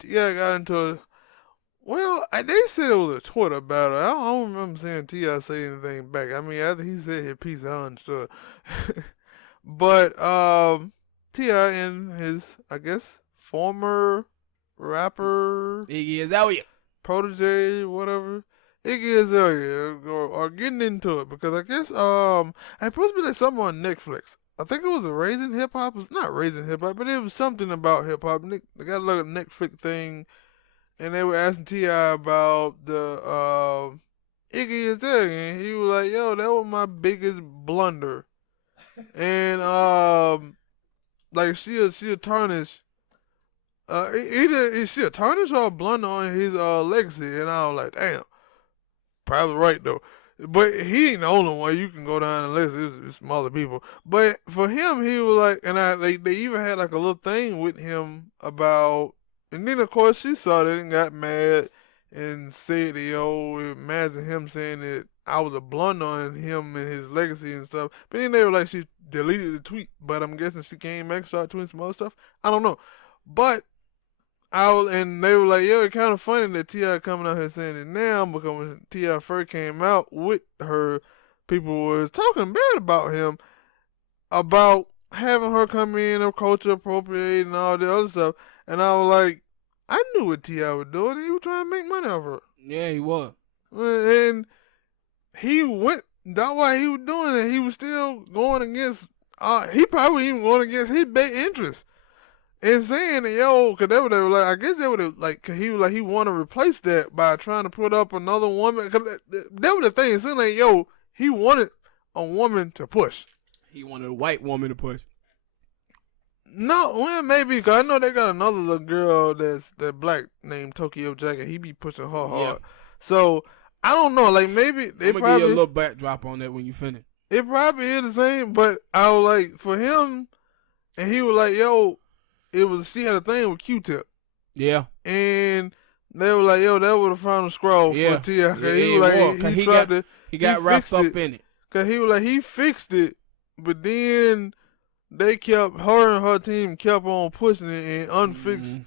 T.I. got into it. Well, they said it was a Twitter battle. I don't remember seeing T.I. say anything back. I mean, after he said his piece, I understood. But T.I. and his, I guess, former rapper Iggy Azalea. protege, whatever, Iggy Azalea, are getting into it because I guess it's supposed to be like something on Netflix. I think it was a Raising Hip Hop. It's not Raising Hip Hop, but it was something about hip hop. They got like a Netflix thing, and they were asking T.I. about the Iggy Azalea, and he was like, "Yo, that was my biggest blunder," and like she'll tarnish. Either is she a tarnish or a blunder on his legacy, and I was like, damn, probably right though. But he ain't the only one. You can go down the list. It's some other people. But for him, he was like, and they even had like a little thing with him about, and then of course she saw that and got mad and said, yo, imagine him saying that I was a blunder on him and his legacy and stuff. But then they were like, she deleted the tweet, but I'm guessing she came back and started tweeting some other stuff. I don't know. But and they were like, yo, it's kind of funny that T.I. coming out here saying it now because when T.I. first came out with her, people was talking bad about him, about having her come in or culture appropriate and all the other stuff. And I was like, I knew what T.I. was doing. He was trying to make money off her. Yeah, he was. And that's why he was doing it. He was still going against, he probably even going against his best interest. And saying that, yo, because they were like, I guess they would have, like, cause he was like, he want to replace that by trying to put up another woman. Cause that was the thing. It seemed like, yo, he wanted a woman to push. He wanted a white woman to push. No, well, maybe, because I know they got another little girl that black named Tokyo Jack, and he be pushing her hard. Yeah. So, I don't know, like, maybe they I'm gonna give you a little backdrop on that when you finish. It probably is the same, but I was like, for him, and he was like, yo, she had a thing with Q-Tip. Yeah. And they were like, yo, that was the final scroll for T.I. Yeah, he got wrapped up in it. Because he was like, he fixed it, but then her and her team kept on pushing it and unfixed,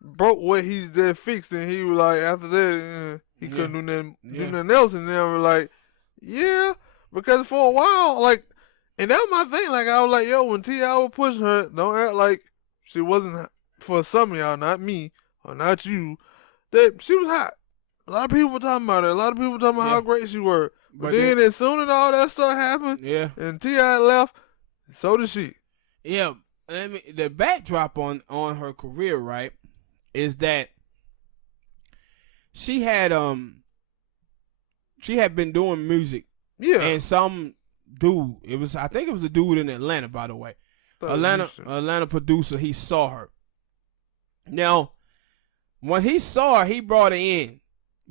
broke what he just fixed. And he was like, after that, he couldn't do nothing else. And they were like, yeah, because for a while, like, and that was my thing. Like, I was like, yo, when T.I. was pushing her, don't act like she wasn't, for some of y'all, not me, or not you, that she was hot. A lot of people were talking about it. A lot of people were talking about how great she were. But then as soon as all that stuff happened, and T.I. left, so did she. Yeah. I mean, the backdrop on her career, right, is that she had been doing music. Yeah. And some dude, I think it was a dude in Atlanta, by the way. Atlanta producer, he saw her. Now, when he saw her, he brought her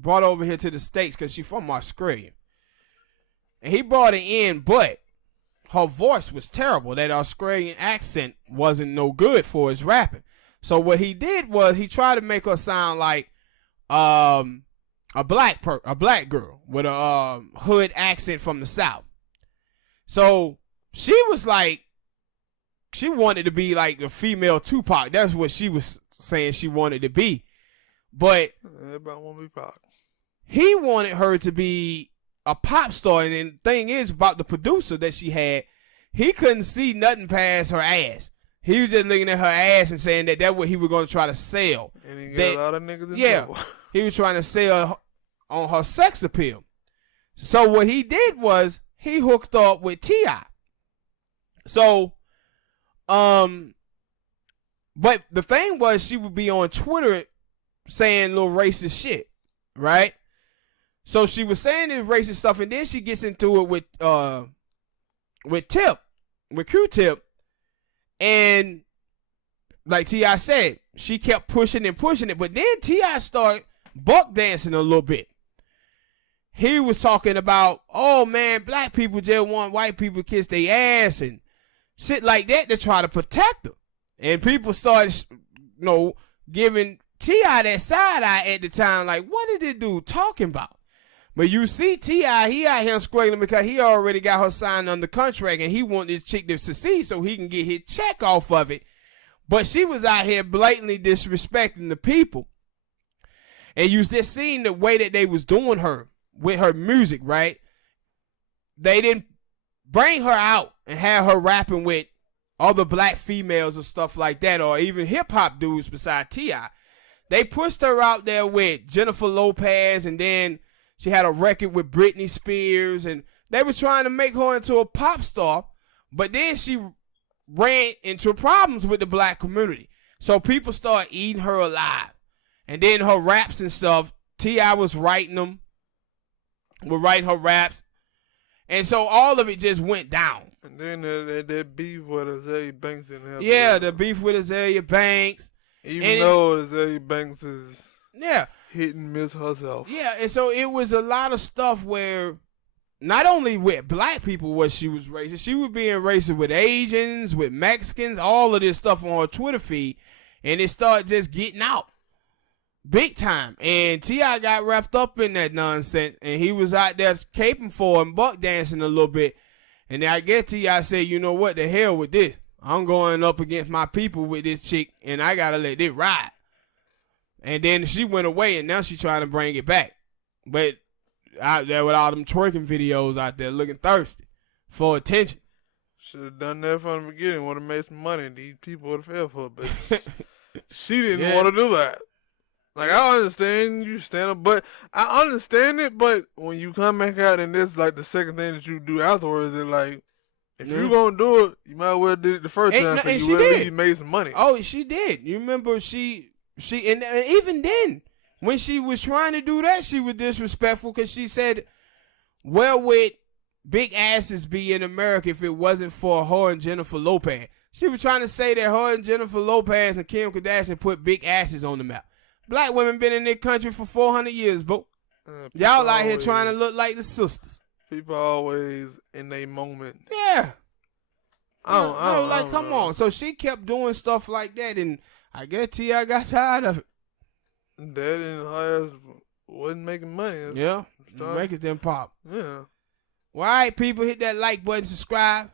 over here to the States because she's from Australia. And he brought her in, but her voice was terrible. That Australian accent wasn't no good for his rapping. So what he did was he tried to make her sound like a black girl with a hood accent from the South. So she was like, she wanted to be like a female Tupac. That's what she was saying she wanted to be. But everybody want to be pop. He wanted her to be a pop star. And the thing is about the producer that she had, he couldn't see nothing past her ass. He was just looking at her ass and saying that's what he was going to try to sell. And he got a lot of niggas in trouble. He was trying to sell on her sex appeal. So what he did was he hooked up with T.I. So, but the thing was she would be on Twitter saying little racist shit, right? So she was saying this racist stuff, and then she gets into it with Q-Tip, and like T.I. said, she kept pushing and pushing it, but then T.I. started buck dancing a little bit. He was talking about, oh man, black people just want white people to kiss their ass and shit like that to try to protect her. And people started, giving T.I. that side eye at the time, like, what is this dude talking about? But you see T.I., he out here squaggling because he already got her signed under contract and he want this chick to succeed so he can get his check off of it. But she was out here blatantly disrespecting the people. And you just seen the way that they was doing her with her music, right? They didn't bring her out and have her rapping with other black females or stuff like that, or even hip-hop dudes beside T.I. They pushed her out there with Jennifer Lopez, and then she had a record with Britney Spears, and they was trying to make her into a pop star, but then she ran into problems with the black community. So people started eating her alive. And then her raps and stuff, T.I. was writing them, would write her raps. And so all of it just went down. And then that beef with Azalea Banks didn't have. Yeah, the beef with Azalea Banks. Even though Azalea Banks is hit and miss herself. Yeah, and so it was a lot of stuff where not only with black people was she was racist, she was being racist with Asians, with Mexicans, all of this stuff on her Twitter feed. And it started just getting out. Big time. And T.I. got wrapped up in that nonsense, and he was out there caping for and buck dancing a little bit. And I guess T.I. said, you know what, the hell with this. I'm going up against my people with this chick, and I got to let it ride. And then she went away, and now she's trying to bring it back. But out there with all them twerking videos out there looking thirsty for attention. Should have done that from the beginning. Would have made some money, and these people would have fell for it. But she didn't want to do that. Like, I understand you stand up, but I understand it, but when you come back out and this like the second thing that you do afterwards, it's like, if you're going to do it, you might as well did it the first time because you at least made some money. Oh, she did. You remember and even then, when she was trying to do that, she was disrespectful because she said, where would big asses be in America if it wasn't for her and Jennifer Lopez? She was trying to say that her and Jennifer Lopez and Kim Kardashian put big asses on the map. Black women been in this country for 400 years, bro. Y'all out here trying to look like the sisters. People always in their moment. Yeah. I don't come know. on. So she kept doing stuff like that, and I guess T.I. got tired of it. That and her ass wasn't making money. Yeah. Make it then pop. Yeah. Well, all right, people, hit that like button, subscribe.